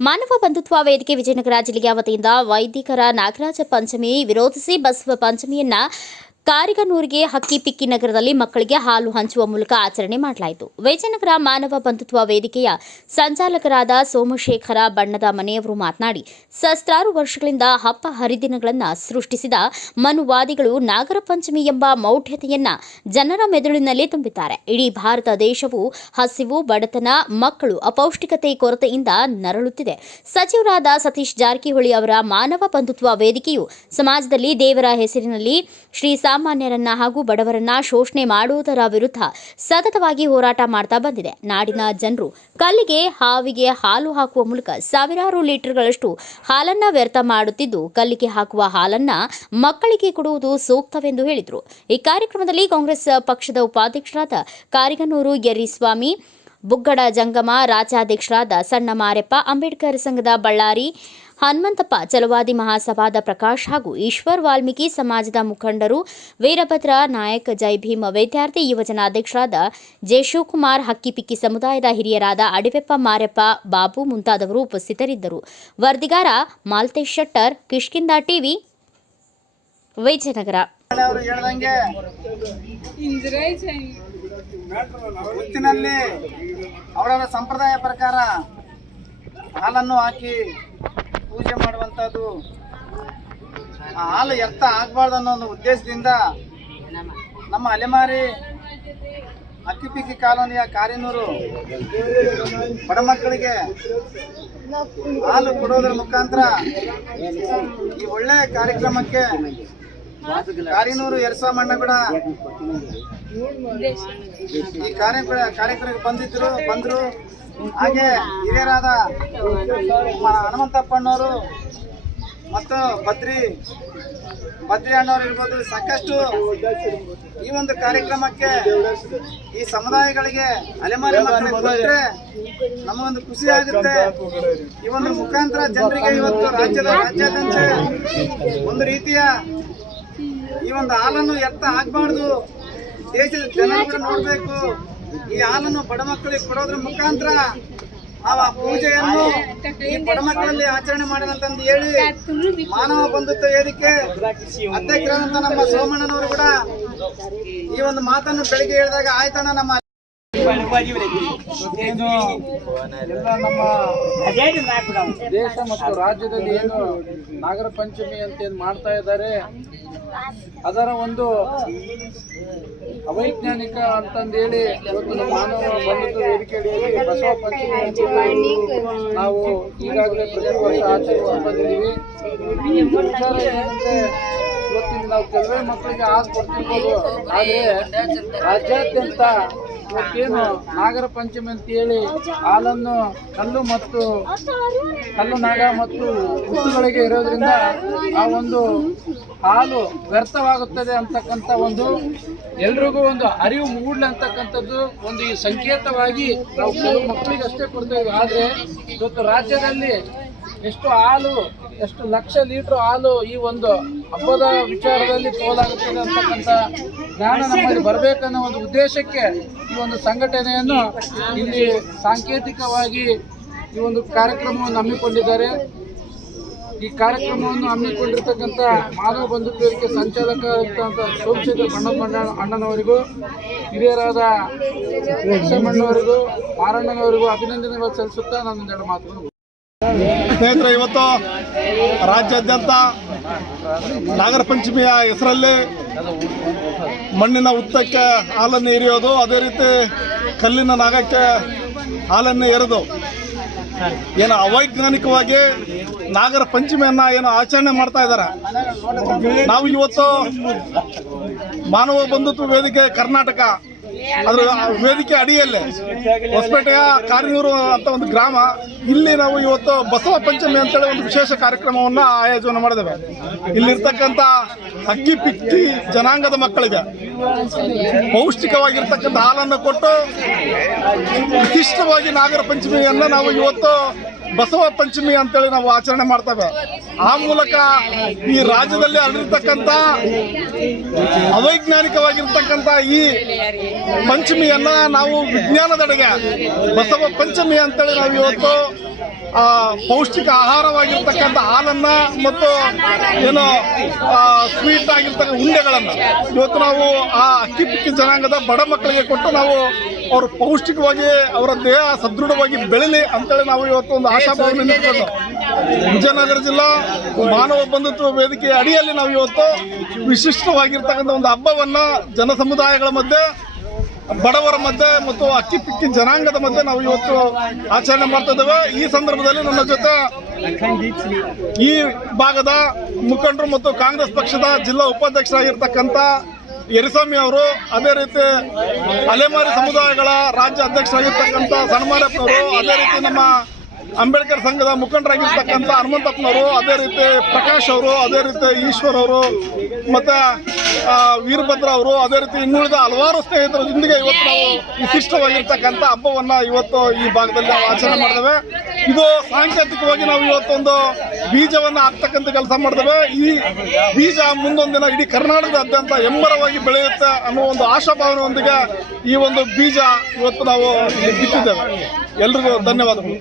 ಮಾನವ ಬಂಧುತ್ವ ವೇದಿಕೆ ವಿಜಯನಗರ ಜಿಲ್ಲೆಯ ವತಿಯಿಂದ ವೈದಿಕರ ನಾಗರಾಜ ಪಂಚಮಿ ವಿರೋಧಿಸಿ ಬಸವ ಪಂಚಮಿಯನ್ನ ಕಾರಿಗನೂರಿಗೆ ಹಕ್ಕಿಪಿಕ್ಕಿ ನಗರದಲ್ಲಿ ಮಕ್ಕಳಿಗೆ ಹಾಲು ಹಂಚುವ ಮೂಲಕ ಆಚರಣೆ ಮಾಡಲಾಯಿತು. ವಿಜಯನಗರ ಮಾನವ ಬಂಧುತ್ವ ವೇದಿಕೆಯ ಸಂಚಾಲಕರಾದ ಸೋಮಶೇಖರ ಬಣ್ಣದ ಮನೆಯವರು ಮಾತನಾಡಿ, ಸಹಸ್ರಾರು ವರ್ಷಗಳಿಂದ ಹಬ್ಬ ಹರಿದಿನಗಳನ್ನು ಸೃಷ್ಟಿಸಿದ ಮನುವಾದಿಗಳು ನಾಗರ ಪಂಚಮಿ ಎಂಬ ಮೌಢ್ಯತೆಯನ್ನ ಜನರ ಮೆದುಳಿನಲ್ಲಿ ತುಂಬಿದ್ದಾರೆ. ಇಡೀ ಭಾರತ ದೇಶವು ಹಸಿವು, ಬಡತನ, ಮಕ್ಕಳು ಅಪೌಷ್ಟಿಕತೆ ಕೊರತೆಯಿಂದ ನರಳುತ್ತಿದೆ. ಸಚಿವರಾದ ಸತೀಶ್ ಜಾರಕಿಹೊಳಿ ಅವರ ಮಾನವ ಬಂಧುತ್ವ ವೇದಿಕೆಯು ಸಮಾಜದಲ್ಲಿ ದೇವರ ಹೆಸರಿನಲ್ಲಿ ಶ್ರೀ ಸಾಮಾನ್ಯರನ್ನ ಹಾಗೂ ಬಡವರನ್ನ ಶೋಷಣೆ ಮಾಡುವುದರ ವಿರುದ್ಧ ಸತತವಾಗಿ ಹೋರಾಟ ಮಾಡ್ತಾ ಬಂದಿದೆ. ನಾಡಿನ ಜನರು ಕಲ್ಲಿಗೆ ಹಾವಿಗೆ ಹಾಲು ಹಾಕುವ ಮೂಲಕ ಸಾವಿರಾರು ಲೀಟರ್ಗಳಷ್ಟು ಹಾಲನ್ನ ವ್ಯರ್ಥ ಮಾಡುತ್ತಿದ್ದು, ಕಲ್ಲಿಗೆ ಹಾಕುವ ಹಾಲನ್ನ ಮಕ್ಕಳಿಗೆ ಕೊಡುವುದು ಸೂಕ್ತವೆಂದು ಹೇಳಿದರು. ಈ ಕಾರ್ಯಕ್ರಮದಲ್ಲಿ ಕಾಂಗ್ರೆಸ್ ಪಕ್ಷದ ಉಪಾಧ್ಯಕ್ಷರಾದ ಕಾರಿಗನೂರು ಯರಿಸ್ವಾಮಿ, ಬುಗ್ಗಡ ಜಂಗಮ ರಾಜ್ಯಾಧ್ಯಕ್ಷರಾದ ಸಣ್ಣ ಮಾರೆಪ್ಪ ಅಂಬೇಡ್ಕರ್ ಸಂಘದ ಬಳ್ಳಾರಿ ಹನುಮಂತಪ್ಪ ಚಲವಾದಿ ಮಹಾಸಭಾದ ಪ್ರಕಾಶ್ ಹಾಗೂ ಈಶ್ವರ್ ವಾಲ್ಮೀಕಿ ಸಮಾಜದ ಮುಖಂಡರು, ವೀರಭದ್ರ ನಾಯಕ್, ಜೈ ಭೀಮ್ ವಿದ್ಯಾರ್ಥಿ ಯುವಜನ ಅಧ್ಯಕ್ಷರಾದ ಜೆ ಶಿವಕುಮಾರ್ ಹಕ್ಕಿಪಿಕ್ಕಿ ಸಮುದಾಯದ ಹಿರಿಯರಾದ ಅಡಿವೆಪ್ಪ ಮಾರ್ಯಪ್ಪ ಬಾಬು ಮುಂತಾದವರು ಉಪಸ್ಥಿತರಿದ್ದರು. ವರದಿಗಾರ ಮಾಲ್ತೇಶ್ ಶೆಟ್ಟರ್ ಕಿಷ್ಕಿಂದ ಟಿವಿ, ವಿಜಯನಗರ. ಸಂಪ್ರದಾಯ ಪ್ರಕಾರ ಹಾಲನ್ನು ಹಾಕಿ ಪೂಜೆ ಮಾಡುವಂಥದ್ದು. ಹಾಲು ವ್ಯರ್ಥ ಆಗಬಾರ್ದು ಅನ್ನೋ ಒಂದು ಉದ್ದೇಶದಿಂದ ನಮ್ಮ ಅಲೆಮಾರಿ ಅಕ್ಕಿಪಿಕ್ಕಿ ಕಾಲೋನಿಯ ಕಾರಿನೂರು ಬಡ ಮಕ್ಕಳಿಗೆ ಹಾಲು ಕೊಡೋದ್ರ ಮುಖಾಂತರ ಈ ಒಳ್ಳೆ ಕಾರ್ಯಕ್ರಮಕ್ಕೆ ಕಾರಿನೂರು ಮಣ್ಣ ಕೂಡ ಈ ಕಾರ್ಯಕ್ರಮ ಕಾರ್ಯಕ್ರಮಕ್ಕೆ ಬಂದಿದ್ರು, ಬಂದ್ರು. ಹಾಗೆ ಹಿರಿಯರಾದ ಹನುಮಂತಪ್ಪಣ್ಣವರು ಮತ್ತು ಬದ್ರಿ ಬದ್ರಿ ಅಣ್ಣವ್ರು ಇರ್ಬೋದು, ಸಾಕಷ್ಟು ಈ ಒಂದು ಕಾರ್ಯಕ್ರಮಕ್ಕೆ ಈ ಸಮುದಾಯಗಳಿಗೆ ಅಲೆಮಾರಿ ಮಕ್ಕಳಿಗೆ ನಮಗೊಂದು ಖುಷಿ ಆಗುತ್ತೆ. ಈ ಒಂದು ಮುಖಾಂತರ ಜನರಿಗೆ ಇವತ್ತು ರಾಜ್ಯದ ರಾಜ್ಯಾದ್ಯಂತ ಒಂದು ರೀತಿಯ ಈ ಒಂದು ಹಾಲನ್ನು ಎತ್ತ ಆಗ್ಬಾರ್ದು ದೇಶದ ಜನ ನೋಡ್ಬೇಕು. ಈ ಹಾಲನ್ನು ಬಡ ಮಕ್ಕಳಿಗೆ ಕೊಡೋದ್ರ ಮುಖಾಂತರ ಆ ಪೂಜೆಯನ್ನು ಈ ಬಡ ಮಕ್ಕಳಲ್ಲಿ ಆಚರಣೆ ಮಾಡಿದಂತಂದು ಹೇಳಿ ಮಾನವ ಬಂಧುತ್ವ ವೇದಿಕೆ ಅಧ್ಯಕ್ಷರಾದಂತ ನಮ್ಮ ಸೋಮಣ್ಣನವರು ಕೂಡ ಈ ಒಂದು ಮಾತನ್ನು ಬೆಳಿಗ್ಗೆ ಹೇಳಿದಾಗ, ಆಯ್ತಣ್ಣ ನಮ್ಮ ನಮ್ಮ ದೇಶ ಮತ್ತು ರಾಜ್ಯದಲ್ಲಿ ಏನು ನಾಗರ ಪಂಚಮಿ ಅಂತ ಏನು ಮಾಡ್ತಾ ಇದ್ದಾರೆ ಅದರ ಒಂದು ಅವೈಜ್ಞಾನಿಕ ಅಂತಂದೇಳಿ ಇವತ್ತು ನಮ್ಮ ಮಾನವ ಬಂಧುತ್ವ ವೇದಿಕೆಯಲ್ಲಿ ಬಸವ ಪಂಚಮಿ ನಾವು ಈಗಾಗಲೇ ಪ್ರತಿ ವರ್ಷ ಆಚರಿಸ್ಕೊಂಡು ಬಂದಿದ್ದೀವಿ ಇವತ್ತಿನ ನಾವು ಕೆಲವೇ ಮಕ್ಕಳಿಗೆ ಆಸ್ಪತ್ರೆ ಆದರೆ ರಾಜ್ಯಾದ್ಯಂತ ಇವತ್ತೇನು ನಾಗರ ಪಂಚಮಿ ಅಂತ ಹೇಳಿ ಹಾಲನ್ನು ಕಲ್ಲು ಮತ್ತು ಕಲ್ಲು ನಾಗ ಮತ್ತು ಹುಟ್ಟುಗಳಿಗೆ ಇರೋದ್ರಿಂದ ಆ ಒಂದು ಹಾಲು ವ್ಯರ್ಥವಾಗುತ್ತದೆ ಅಂತಕ್ಕಂಥ ಒಂದು ಎಲ್ರಿಗೂ ಒಂದು ಅರಿವು ಮೂಡ್ಲಿ ಅಂತಕ್ಕಂಥದ್ದು ಒಂದು ಈ ಸಂಕೇತವಾಗಿ ನಾವು ಕೆಲವು ಮಕ್ಕಳಿಗೆ ಅಷ್ಟೇ ಕೊಡ್ತೇವೆ ಆದರೆ ಇವತ್ತು ರಾಜ್ಯದಲ್ಲಿ ಎಷ್ಟು ಹಾಲು, ಎಷ್ಟು ಲಕ್ಷ ಲೀಟರ್ ಹಾಲು ಈ ಒಂದು ಹಬ್ಬದ ವಿಚಾರದಲ್ಲಿ ಪೋಲಾಗುತ್ತದೆ ಅಂತಕ್ಕಂಥ ಜ್ಞಾನ ನಮ್ಮಲ್ಲಿ ಬರಬೇಕನ್ನೋ ಒಂದು ಉದ್ದೇಶಕ್ಕೆ ಈ ಒಂದು ಸಂಘಟನೆಯನ್ನು ಇಲ್ಲಿ ಸಾಂಕೇತಿಕವಾಗಿ ಈ ಒಂದು ಕಾರ್ಯಕ್ರಮವನ್ನು ಹಮ್ಮಿಕೊಂಡಿದ್ದಾರೆ. ಈ ಕಾರ್ಯಕ್ರಮವನ್ನು ಹಮ್ಮಿಕೊಂಡಿರ್ತಕ್ಕಂಥ ಮಾನವ ಬಂಧು ಪೇರಿಕೆ ಸಂಚಾಲಕ ಅಂತ ಸೋಮಶೇಖರ್ ಬಣ್ಣ ಅಣ್ಣನವರಿಗೂ, ಹಿರಿಯರಾದ ಲಕ್ಷ್ಮಣ್ಣವರಿಗೂ ಮಾರಣ್ಣನವರಿಗೂ ಅಭಿನಂದನೆಗಳು ಸಲ್ಲಿಸುತ್ತಾ ನನ್ನೊಂದೆರಡು ಮಾತುಗಳು ಸ್ನೇಹಿತರೆ, ಇವತ್ತು ರಾಜ್ಯಾದ್ಯಂತ ನಾಗರ ಪಂಚಮಿಯ ಹೆಸರಲ್ಲಿ ಮಣ್ಣಿನ ಉತ್ತಕ್ಕೆ ಹಾಲನ್ನು ಎರೆಯೋದು. ಅದೇ ರೀತಿ ಕಲ್ಲಿನ ನಾಗಕ್ಕೆ ಹಾಲನ್ನು ಎರೆದು. ಏನು ಅವೈಜ್ಞಾನಿಕವಾಗಿ ನಾಗರ ಪಂಚಮಿಯನ್ನ ಏನು ಆಚರಣೆ ಮಾಡ್ತಾ ಇದ್ದಾರೆ. ನಾವು ಇವತ್ತು ಮಾನವ ಬಂಧುತ್ವ ವೇದಿಕೆ ಕರ್ನಾಟಕ ಅದರ ವೇದಿಕೆ ಅಡಿಯಲ್ಲೇ. ಹೊಸಪೇಟೆಯ ಕಾರಿನೂರು ಅಂತ ಒಂದು ಗ್ರಾಮ. ಇಲ್ಲಿ ನಾವು ಇವತ್ತು ಬಸವ ಪಂಚಮಿ ಅಂತೇಳಿ ಒಂದು ವಿಶೇಷ ಕಾರ್ಯಕ್ರಮವನ್ನು ಆಯೋಜನೆ ಮಾಡಿದ್ದೇವೆ. ಇಲ್ಲಿರ್ತಕ್ಕಂಥ ಅಕ್ಕಿ ಪಿಕ್ಕಿ ಜನಾಂಗದ ಮಕ್ಕಳಿಗೆ ಪೌಷ್ಟಿಕವಾಗಿರ್ತಕ್ಕಂಥ ಹಾಲನ್ನು ಕೊಟ್ಟು ವಿಶಿಷ್ಟವಾಗಿ ನಾಗರ ಪಂಚಮಿಯನ್ನು ನಾವು ಇವತ್ತು ಬಸವ ಪಂಚಮಿ ಅಂತೇಳಿ ನಾವು ಆಚರಣೆ ಮಾಡ್ತೇವೆ. ಆ ಮೂಲಕ ಈ ರಾಜ್ಯದಲ್ಲಿ ಹರಡಿರ್ತಕ್ಕಂಥ ಅವೈಜ್ಞಾನಿಕವಾಗಿರ್ತಕ್ಕಂಥ ಈ ಪಂಚಮಿಯನ್ನ ನಾವು ವಿಜ್ಞಾನದೆಡೆಗೆ ಬಸವ ಪಂಚಮಿ ಅಂತೇಳಿ ನಾವು ಇವತ್ತು ಪೌಷ್ಟಿಕ ಆಹಾರವಾಗಿರ್ತಕ್ಕಂಥ ಹಾಲನ್ನ ಮತ್ತು ಏನು ಸ್ವೀಟ್ ಆಗಿರ್ತಕ್ಕಂಥ ಉಂಡೆಗಳನ್ನು ಇವತ್ತು ನಾವು ಆ ಅಕ್ಕಿ ಪಿಕ್ಕಿ ಜನಾಂಗದ ಬಡ ಮಕ್ಕಳಿಗೆ ಕೊಟ್ಟು ನಾವು ಅವರು ಪೌಷ್ಟಿಕವಾಗಿ ಅವರ ದೇಹ ಸದೃಢವಾಗಿ ಬೆಳೀಲಿ ಅಂತೇಳಿ ನಾವು ಇವತ್ತು ಒಂದು ಆಶಾಭಾವನೆ ವಿಜಯನಗರ ಜಿಲ್ಲಾ ಮಾನವ ಬಂಧುತ್ವ ವೇದಿಕೆ ಅಡಿಯಲ್ಲಿ ನಾವು ಇವತ್ತು ವಿಶಿಷ್ಟವಾಗಿರ್ತಕ್ಕಂಥ ಒಂದು ಹಬ್ಬವನ್ನು ಜನ ಸಮುದಾಯಗಳ ಮಧ್ಯೆ ಬಡವರ ಮಧ್ಯೆ ಮತ್ತು ಅಕ್ಕಿ ಪಿಕ್ಕಿ ಜನಾಂಗದ ಮಧ್ಯೆ ನಾವು ಇವತ್ತು ಆಚರಣೆ ಮಾಡ್ತಾ ಇದ್ದೇವೆ. ಈ ಸಂದರ್ಭದಲ್ಲಿ ನನ್ನ ಜೊತೆ ಈ ಭಾಗದ ಮುಖಂಡರು ಮತ್ತು ಕಾಂಗ್ರೆಸ್ ಪಕ್ಷದ ಜಿಲ್ಲಾ ಉಪಾಧ್ಯಕ್ಷರಾಗಿರ್ತಕ್ಕಂಥ ಯರಿಸ್ವಾಮಿ ಅವರು ಅದೇ ರೀತಿ ಅಲೆಮಾರಿ ಸಮುದಾಯಗಳ ರಾಜ್ಯ ಅಧ್ಯಕ್ಷರಾಗಿರ್ತಕ್ಕಂಥ ಸಣ್ಮಾರಪ್ಪನವರು ಅದೇ ರೀತಿ ನಮ್ಮ ಅಂಬೇಡ್ಕರ್ ಸಂಘದ ಮುಖಂಡರಾಗಿರ್ತಕ್ಕಂಥ ಹನುಮಂತಪ್ಪನವರು, ಅದೇ ರೀತಿ ಪ್ರಕಾಶ್ ಅವರು, ಅದೇ ರೀತಿ ಈಶ್ವರ್ ಅವರು, ಮತ್ತು ವೀರಭದ್ರ ಅವರು, ಅದೇ ರೀತಿ ಇನ್ನುಳಿದ ಹಲವಾರು ಸ್ನೇಹಿತರೊಂದಿಗೆ ಇವತ್ತು ನಾವು ವಿಶಿಷ್ಟವಾಗಿರ್ತಕ್ಕಂಥ ಹಬ್ಬವನ್ನು ಇವತ್ತು ಈ ಭಾಗದಲ್ಲಿ ನಾವು ಆಚರಣೆ ಮಾಡಿದ್ದೇವೆ. ಇದು ಸಾಂಕೇತಿಕವಾಗಿ ನಾವು ಇವತ್ತೊಂದು ಬೀಜವನ್ನು ಹಾಕ್ತಕ್ಕಂಥ ಕೆಲಸ ಮಾಡಿದ್ದೇವೆ. ಈ ಬೀಜ ಮುಂದೊಂದಿನ ಇಡೀ ಕರ್ನಾಟಕದಾದ್ಯಂತ ಹೆಮ್ಮರವಾಗಿ ಬೆಳೆಯುತ್ತೆ ಅನ್ನೋ ಒಂದು ಆಶಾಭಾವನೆಯೊಂದಿಗೆ ಈ ಒಂದು ಬೀಜ ಇವತ್ತು ನಾವು ಬಿತ್ತಿದ್ದೇವೆ. ಎಲ್ರಿಗೂ ಧನ್ಯವಾದಗಳು.